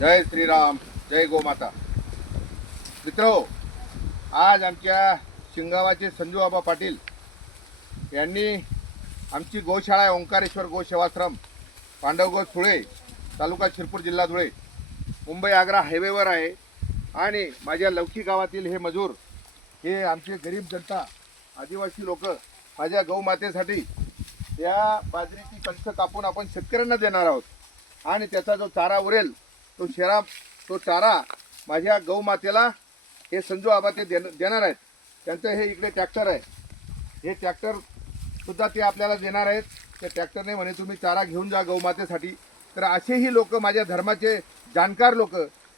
जय श्रीराम, जय गोमाता. मित्रो, आज आमच्या शिंगावाचे संजू आबा पाटील यांनी आमची गोशाळा आहे ओंकारेश्वर गोसेवाश्रम, पांडवगड धुळे, तालुका शिरपूर, जिल्हा धुळे, मुंबई आग्रा हायवेवर आहे. आणि माझ्या लवकी गावातील हे मजूर, हे आमचे गरीब जनता, आदिवासी लोक माझ्या गौमातेसाठी या बाजरीची कणसं कापून आपण शेतकऱ्यांना देणार आहोत. आणि त्याचा जो चारा उरेल तो चारा माझ्या गौमातेला हे संजू आबा ते देणार आहेत. त्यांचं हे इकडे ट्रॅक्टर आहे, हे ट्रॅक्टर सुद्धा ते आपल्याला देणार आहेत. त्या ट्रॅक्टरने म्हणे तुम्ही चारा घेऊन जा गौमातेसाठी. तर असेही लोक, माझ्या धर्माचे जाणकार लोक,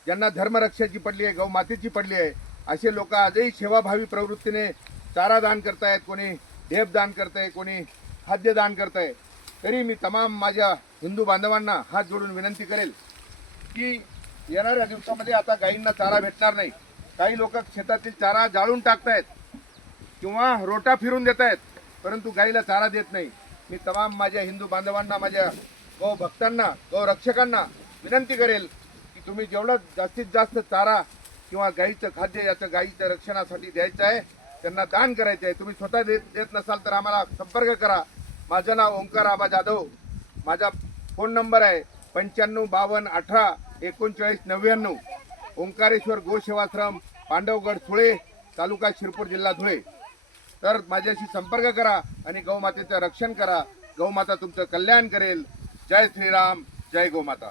ज्यांना धर्मरक्षाची पडली आहे, गौमातेची पडली आहे, असे लोक आजही सेवाभावी प्रवृत्तीने चारा दान करतायत. कोणी ढेप दान करताय, कोणी खाद्य दान करताय. तरी मी तमाम माझ्या हिंदू बांधवांना हात जोडून विनंती करेल की येणाऱ्या दिवसामध्ये आता गायींना चारा भेटणार नाही. काही लोक शेतातील चारा जाळून टाकतायत किंवा रोटा फिरून देत आहेत, परंतु गाईला चारा देत नाही. मी तमाम माझ्या हिंदू बांधवांना, माझ्या गौ भक्तांना, गौ रक्षकांना विनंती करेल की तुम्ही जेवढं जास्तीत जास्त चारा किंवा गाईचं खाद्य याचं गाईच्या रक्षणासाठी द्यायचं आहे, त्यांना दान करायचं आहे. तुम्ही स्वतः देत नसाल तर आम्हाला संपर्क करा. माझं नाव ओंकार आबा जाधव. माझा फोन नंबर आहे 9552183999. ओंकारेश्वर गोसेवाश्रम, पांडवगड धुळे, तालुका शिरपूर, जिल्हा धुळे. तर माझ्याशी संपर्क करा आणि गौमातेचं रक्षण करा. गौमाता तुमचं कल्याण करेल. जय श्रीराम, जय गोमाता.